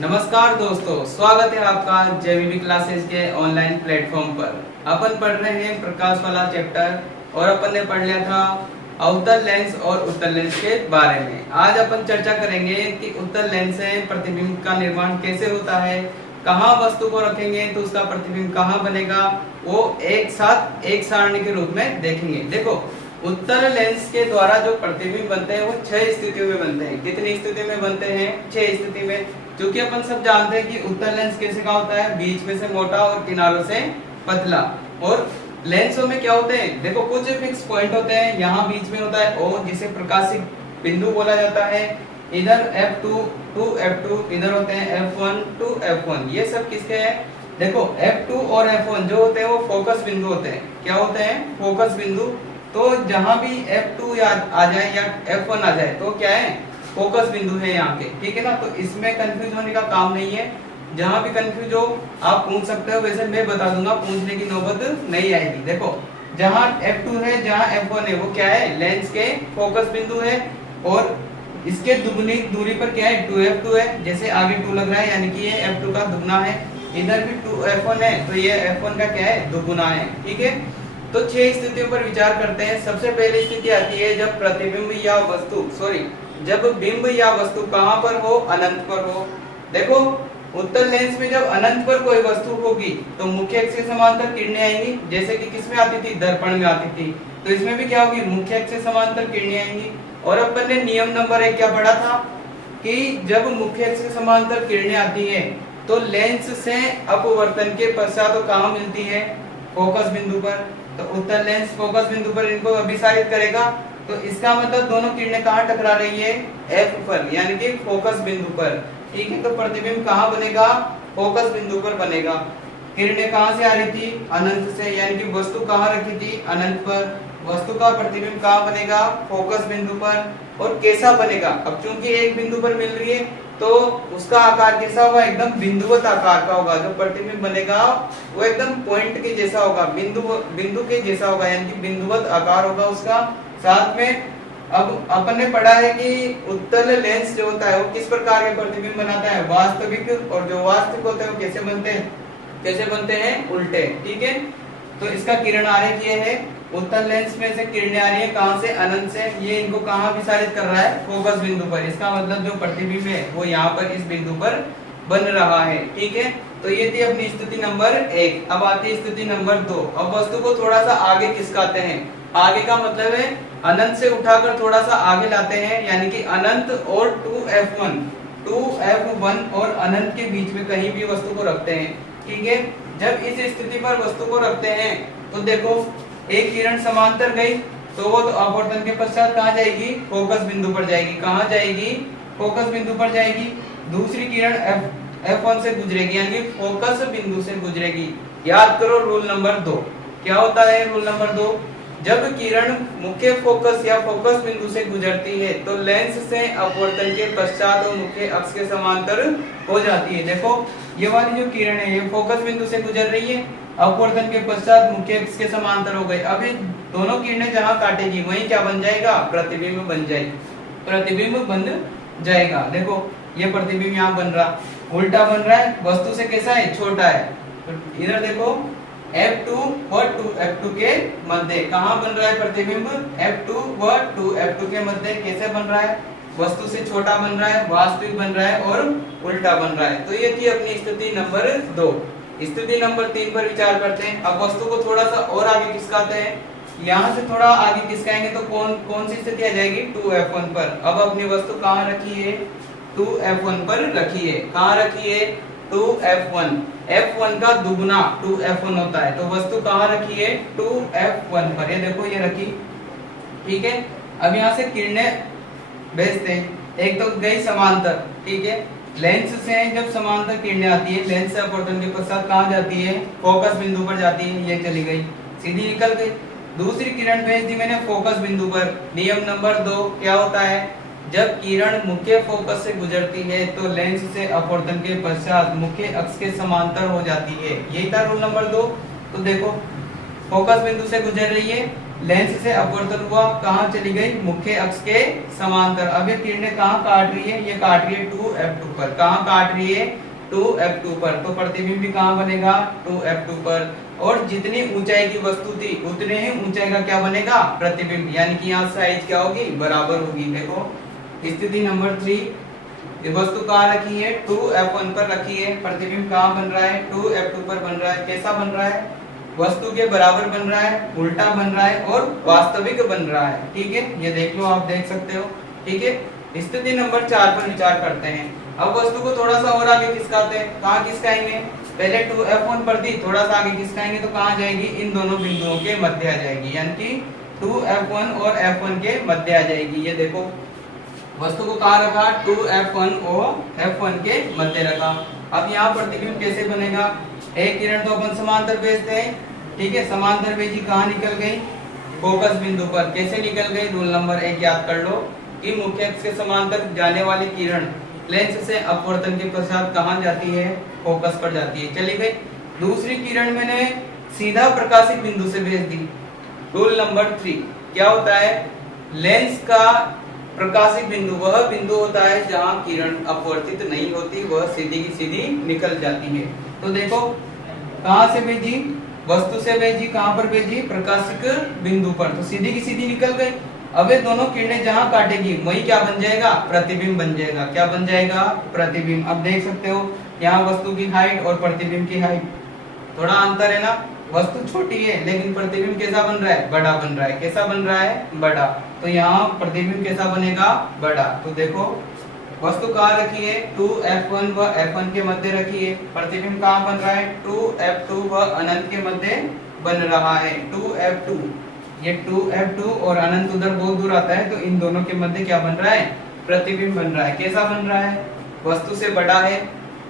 नमस्कार दोस्तों, स्वागत है आपका जेवीबी क्लासेस के ऑनलाइन प्लेटफॉर्म पर। अपन पढ़ रहे हैं प्रकाश वाला चैप्टर और अपन ने पढ़ लिया था अवतल लेंस और उत्तल लेंस के बारे में। आज अपन चर्चा करेंगे कि उत्तल लेंस से प्रतिबिंब का निर्माण कैसे होता है, कहाँ वस्तु को रखेंगे तो उसका प्रतिबिंब कहाँ बनेगा, वो एक साथ एक सारणी के रूप में देखेंगे। देखो, उत्तल लेंस के द्वारा जो प्रतिबिंब बनते हैं वो 6 स्थितियों में बनते हैं। कितनी स्थिति में बनते हैं? 6 स्थिति में। क्योंकि अपन सब जानते हैं कि उत्तल लेंस कैसे का होता है, बीच में से मोटा और किनारों से पतला। और लेंसों में क्या होते हैं, देखो कुछ फिक्स पॉइंट होते हैं। यहाँ बीच में होता है O, जिसे प्रकाशिक बिंदु बोला जाता है। इधर F2 to F2, इधर होते हैं F1 to F1। ये सब किसके हैं? देखो F2 और F1 जो होते हैं वो फोकस बिंदु होते हैं। क्या होते हैं? फोकस बिंदु। तो जहां भी F2 आ जाए या F1 आ जाए तो क्या है? फोकस बिंदु है यहाँ के, ठीक है ना। तो इसमें कंफ्यूज होने का काम नहीं है। जहां भी कंफ्यूज हो आप पूछ सकते हो, वैसे मैं बता दूंगा, पूछने की नौबत नहीं आएगी। देखो, जहां F2 है, जहां F1 है, वो क्या है? लेंस के फोकस बिंदु है। और इसके दुगनी दूरी पर क्या है? 2F2 है। जैसे आगे 2 लग रहा है यानी कि ये F2 का दुगना है। इधर भी 2F1 है तो ये F1 का क्या है? दुगुना है, ठीक है। तो 6 स्थितियों पर विचार करते हैं। सबसे पहली स्थिति आती है जब प्रतिबिंब या वस्तु जब बिंब या वस्तु कहां पर हो? अनंत पर हो। देखो, उत्तल लेंस में जब अनंत पर कोई वस्तु होगी तो मुख्य अक्ष के समांतर किरणें आएंगी। जैसे कि किसमें आती थी? दर्पण में आती थी। तो इसमें भी क्या होगी? मुख्य अक्ष के समांतर किरणें आएंगी। और अपन ने नियम नंबर 1 क्या पढ़ा था कि जब मुख्य अक्ष के समांतर किरणें आती है तो लेंस से अपवर्तन के पश्चात कहां मिलती है? फोकस बिंदु पर। तो उत्तल लेंस फोकस बिंदु पर इनको अभिसारित करेगा। तो इसका मतलब दोनों किरणें कहां टकरा रही है? F पर, यानी कि फोकस बिंदु पर, ठीक है। तो प्रतिबिंब कहां बनेगा? फोकस बिंदु पर बनेगा। किरणें कहां से आ रही थी? अनंत से, यानी कि वस्तु कहां रखी थी? अनंत पर। वस्तु का प्रतिबिंब कहां बनेगा? फोकस बिंदु पर। और कैसा बनेगा? अब चूंकि एक बिंदु पर मिल रही है तो उसका आकार कैसा होगा? एकदम बिंदुवत आकार का होगा। जो प्रतिबिंब बनेगा वो एकदम पॉइंट के जैसा होगा, बिंदु के जैसा होगा, यानी कि बिंदुवत आकार होगा उसका। साथ में अब अपन ने पढ़ा है कि उत्तल लेंस जो होता है वो किस प्रकार के प्रतिबिंब बनाता है? वास्तविक। और जो वास्तविक होते हैं वो कैसे बनते हैं? उल्टे, ठीक है। तो इसका किरण आरेख ये है। उत्तल लेंस में से किरणें आ रही है कहां से? अनंत से। ये इनको कहां विसारित कर रहा है? फोकस बिंदु पर। इसका मतलब जो प्रतिबिंब है वो यहाँ पर इस बिंदु पर बन रहा है, ठीक है। तो ये थी अपनी स्थिति नंबर 1। अब आती है स्थिति नंबर 2। अब वस्तु को थोड़ा सा आगे खिसकाते हैं। आगे का मतलब है अनंत से उठाकर थोड़ा सा आगे लाते हैं, यानी कि अनंत और 2F1 और अनंत के बीच में कहीं भी वस्तु को रखते हैं, ठीक है। जब इस स्थिति पर वस्तु को रखते हैं तो देखो, एक किरण समांतर गई तो वो तो अपवर्तन के पश्चात कहाँ जाएगी? फोकस बिंदु पर जाएगी। कहाँ जाएगी? फोकस बिंदु पर जाएगी। दूसरी किरण F1 से गुजरेगी, यानी फोकस बिंदु से गुजरेगी। याद करो रूल नंबर 2। क्या होता है रूल नंबर 2? जब किरण मुख्य फोकस या फोकस बिंदु से गुजरती है तो लेंस से अपवर्तन के पश्चात वो मुख्य अक्ष के समांतर हो जाती है। देखो, ये वाली जो किरण है ये फोकस बिंदु से गुजर रही है, अपवर्तन के पश्चात मुख्य अक्ष के समांतर हो गई। अब ये दोनों किरणें जहां काटेगी वहीं क्या बन जाएगा? प्रतिबिंब बन जाएगी। प्रतिबिंब बन जाएगा। देखो, ये प्रतिबिंब यहाँ बन रहा, उल्टा बन रहा है, वस्तु से कैसा है? छोटा है। तो इधर देखो, F2 व 2F2 के मध्य कहां बन रहा है प्रतिबिंब? F2 व 2F2 के मध्य। कैसे बन रहा है? वस्तु से छोटा बन रहा है, वास्तविक बन रहा है और उल्टा बन रहा है। तो ये थी अपनी स्थिति नंबर 2। स्थिति नंबर 3 पर विचार करते हैं। अब वस्तु को थोड़ा सा और आगे खिसकाते हैं। यहाँ से थोड़ा आगे खिसकाएंगे तो कौन सी स्थिति आ जाएगी? 2F1 पर। अब अपनी वस्तु कहाँ रखी है? 2F1 पर रखी है। कहाँ रखी है? 2F1। F1 का दुगुना 2F1 होता है। तो वस्तु कहाँ रखी है? 2F1 पर। ये देखो, ये रखी, ठीक है। अब यहाँ से किरणें भेजते हैं। एक तो गई समांतर, ठीक है। लेंस से जब समांतर किरणें आती है, लेंस से अपवर्तन के पश्चात कहाँ जाती है? फोकस बिंदु पर जाती है। ये चली गई, सीधी निकल गई। दूसरी किरण भेज दी मैंने फोकस बिंदु पर। नियम नंबर 2 क्या होता है? जब किरण मुख्य फोकस से गुजरती है तो लेंस से अपवर्तन के पश्चात मुख्य अक्ष के समांतर हो जाती है। यही था रूल नंबर 2। तो देखो, फोकस बिंदु से गुजर रही है, लेंस से अपवर्तन हुआ, कहाँ चली गई, मुख्य अक्ष के समांतर। अब ये किरणें कहाँ काट रही है, ये काट रही है 2f2 पर। कहाँ काट रही है, 2f2 पर। तो प्रतिबिंब भी कहाँ बनेगा, 2f2 पर। और जितनी ऊंचाई की वस्तु थी उतने ही ऊंचाई का क्या बनेगा, प्रतिबिंब। यानी कि यहाँ साइज क्या होगी, बराबर होगी। देखो स्थिति नंबर 3, वस्तु कहाँ रखी है, 2f1 पर रखी है। प्रतिबिंब कहाँ बन रहा है, 2f2 पर बन रहा है। कैसा बन रहा है, वस्तु के बराबर बन रहा है, उल्टा बन रहा है और वास्तविक बन रहा है। ठीक है, ये देख लो, आप देख सकते हो। ठीक है, स्थिति नंबर 4 पर विचार करते हैं। अब वस्तु को थोड़ा सा और आगे खिसकाते हैं। कहाँ खिसकाएंगे, पहले 2f1 पर थी, थोड़ा सा आगे खिसकाएंगे तो कहाँ जाएगी, इन दोनों बिंदुओं के मध्य आ जाएगी। यानी कि 2f1 और f1 के मध्य आ जाएगी। ये देखो वस्तु को कहाँ रखा, 2f1 और f1 के मध्य रखा। अब यहाँ प्रतिबिंब कैसे बनेगा, एक किरण तो अपन समांतर भेजते हैं। ठीक है, समांतर भेजी, कहाँ निकल गई, फोकस बिंदु पर। कैसे निकल गई, रूल नंबर 1 याद कर लो कि मुख्य अक्ष के समांतर जाने वाली किरण लेंस से अपवर्तन के पश्चात कहाँ जाती है, फोकस पर जाती है, चली गई। दूसरी किरण मैंने सीधा प्रकाशित बिंदु से भेज दी। रूल नंबर 3 क्या होता है, लेंस का प्रकाशित बिंदु वह बिंदु होता है जहां किरण अपवर्तित नहीं होती, वह सीधी की सीधी निकल जाती है। तो देखो कहां से भेजी, वस्तु से भेजी, कहां पर भेजी, प्रकाशिक बिंदु पर, तो सीधी की सीधी निकल गई। अब ये दोनों किरणें जहां काटेगी वही क्या बन जाएगा, प्रतिबिंब बन जाएगा। क्या बन जाएगा, प्रतिबिंब। अब देख सकते हो यहाँ वस्तु की हाइट और प्रतिबिंब की हाइट थोड़ा अंतर है ना, वस्तु छोटी है लेकिन प्रतिबिंब कैसा बन रहा है, बड़ा बन रहा है। कैसा बन रहा है, बड़ा। तो यहाँ प्रतिबिंब कैसा बनेगा, बड़ा। तो देखो वस्तु कहाँ रखी है, 2f1 व f1 के मध्य रखी है। प्रतिबिंब कहाँ बन रहा है, 2f2 व अनंत के मध्य बन रहा है। 2f2, ये 2f2 और अनंत उधर बहुत दूर आता है, तो इन दोनों के मध्य क्या बन रहा है, प्रतिबिंब बन रहा है। कैसा बन रहा है, वस्तु से बड़ा है,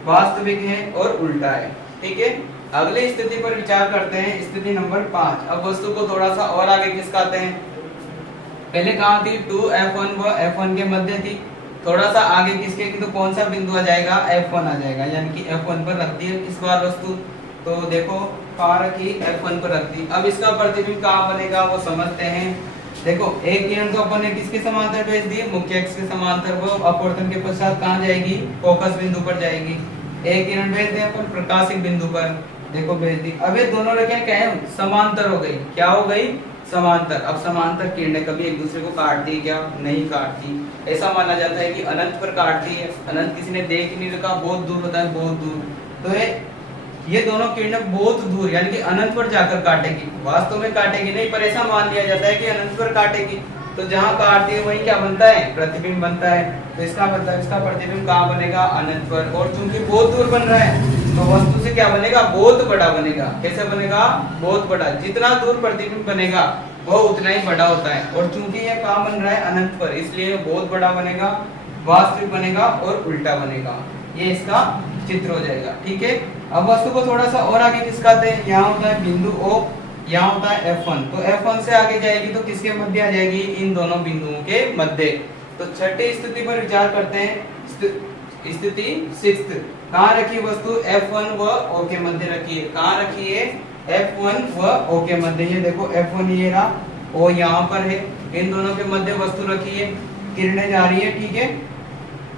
वास्तविक है और उल्टा है। ठीक है, अगली स्थिति पर विचार करते हैं, स्थिति नंबर 5। अब वस्तु को थोड़ा सा और आगे खिसकाते हैं। पहले कहाँ थी, 2f1 व f1 के मध्य थी, थोड़ा सा आगे खिसकेगी तो कौन सा बिंदु आ जाएगा, f1 आ जाएगा। यानी कि f1 पर रख दी है इस बार वस्तु। तो देखो कहाँ रखी, f1 पर रख दी। अब इसका प्रतिबिंब कहाँ बनेगा वो समझते हैं। देखो एक किरण तो अपन ने किसके समांतर भेज दी, मुख्य अक्ष के समांतर, वो अपवर्तन के पश्चात कहाँ जाएगी, फोकस बिंदु पर जाएगी। एक किरण भेज दें अपन प्रकाशिक बिंदु पर, देखो भेज दी। अब ये दोनों रेखाएं क्या है, समांतर हो गई। क्या हो गई, समांतर। अब समांतर किरणें कभी एक दूसरे को काटती क्या, नहीं काटती। ऐसा माना जाता है कि अनंत पर काटती है। अनंत किसी ने देख ही नहीं रखा, बहुत दूर होता है, बहुत दूर। तो ये दोनों किरणें बहुत दूर यानी कि अनंत पर जाकर काटेगी, वास्तव में काटेगी नहीं, पर ऐसा मान लिया जाता है कि अनंत पर काटेगी। तो जहाँ काटती है वही क्या बनता है, प्रतिबिंब बनता है। तो इसका मतलब इसका प्रतिबिंब कहाँ बनेगा, अनंत पर। और चूंकि बहुत दूर बन रहा है तो वस्तु से क्या बनेगा, बहुत बड़ा बनेगा। कैसे बनेगा, बहुत बड़ा। जितना दूर प्रतिबिंब बनेगा वो उतना ही बड़ा होता है। और चूंकि ये कहाँ बन रहा है, अनंत पर, इसलिए बहुत बड़ा बनेगा, वास्तविक बनेगा और उल्टा बनेगा। ये इसका चित्र हो जाएगा। ठीक है, अब वस्तु को थोड़ा सा और आगे खिसकाते हैं। यहाँ होता है बिंदु O, यहाँ होता है F1। तो F1 से आगे जाएगी तो किसके मध्य आ जाएगी, इन दोनों बिंदुओं के मध्य। तो छठी स्थिति पर विचार करते हैं। स्थिति 6, कहाँ रखी वस्तु, F1 व O के मध्य रखी है। कहाँ रखी है, F1 व O के मध्य। ये देखो F1 ये रहा, O यहाँ पर है, इन दोनों के मध्य वस्तु रखी है, किरणें जा रही है। ठीक है,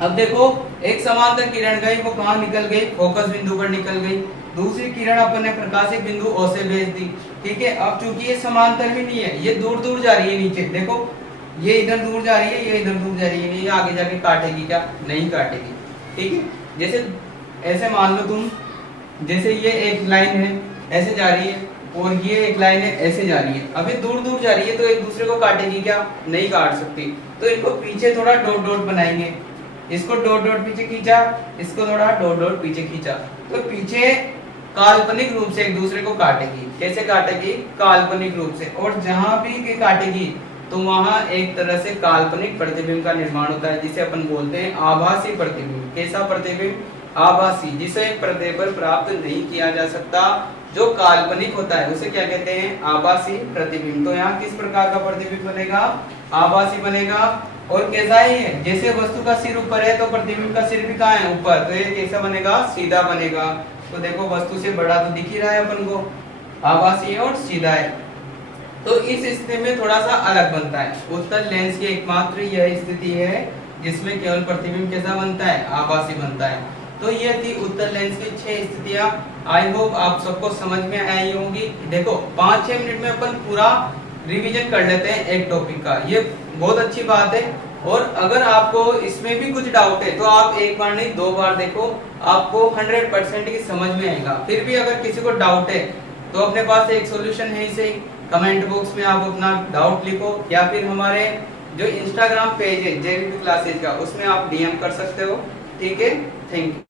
अब देखो एक समांतर किरण गई, वो कहाँ निकल गई, फोकस बिंदु पर निकल गई। दूसरी किरण अपन ने प्रकाशिक बिंदु O से भेज दी। ठीक है, अब चूंकि ये समांतर भी नहीं है, ये दूर दूर जा रही है नीचे। देखो ये इधर दूर जा रही है, ये इधर दूर जा रही है, ये आगे जाके काटेगी क्या, नहीं काटेगी। ठीक है, जैसे ऐसे मान लो तुम, जैसे ये एक लाइन है ऐसे जा रही है और ये एक लाइन है ऐसे जा रही है। अभी दूर दूर जा रही है तो एक दूसरे को काटेगी क्या, नहीं काट सकती। तो इनको पीछे थोड़ा डॉट डॉट बनाएंगे, इसको डॉट डॉट पीछे खींचा, इसको थोड़ा डॉट डॉट पीछे खींचा, तो पीछे काल्पनिक रूप से एक दूसरे को काटेगी। कैसे काटेगी, काल्पनिक रूप से। और जहां भी काटेगी तो वहां एक तरह से काल्पनिक प्रतिबिंब का निर्माण होता है, जिसे अपन बोलते हैं आभासी प्रतिबिंब। कैसा प्रतिबिंब, आभासी, जिसे प्रत्येक प्राप्त नहीं किया जा सकता, जो काल्पनिक होता है उसे क्या कहते हैं, आभासी प्रतिबिंब। तो यहाँ किस प्रकार का प्रतिबिंब बनेगा, आभासी बनेगा। और कैसा है, जैसे वस्तु का सिर ऊपर है तो प्रतिबिंब का सिर भी कहाँ है, ऊपर। तो ये कैसा बनेगा, सीधा बनेगा। तो देखो वस्तु से बड़ा तो दिख ही रहा है अपन को, आभासी है और सीधा है। तो इस स्थिति में थोड़ा सा अलग बनता है। उत्तल लेंस की एकमात्र यह स्थिति है जिसमें केवल प्रतिबिंब कैसा बनता है, आभासी बनता है। तो ये थी उत्तल लेंस की 6 स्थितियां। आई होप आप सबको समझ में आई होंगी। देखो 5-6 मिनट में अपन पूरा रिवीजन कर लेते हैं एक टॉपिक का, ये बहुत अच्छी बात है। और अगर आपको इसमें भी कुछ डाउट है तो आप एक बार नहीं 2 बार देखो, आपको 100% की समझ में आएगा। फिर भी अगर किसी को डाउट है तो अपने पास एक सॉल्यूशन है, इसे कमेंट बॉक्स में आप अपना डाउट लिखो, या फिर हमारे जो इंस्टाग्राम पेज है जेवीबी क्लासेज का, उसमें आप डीएम कर सकते हो। ठीक है, थैंक यू।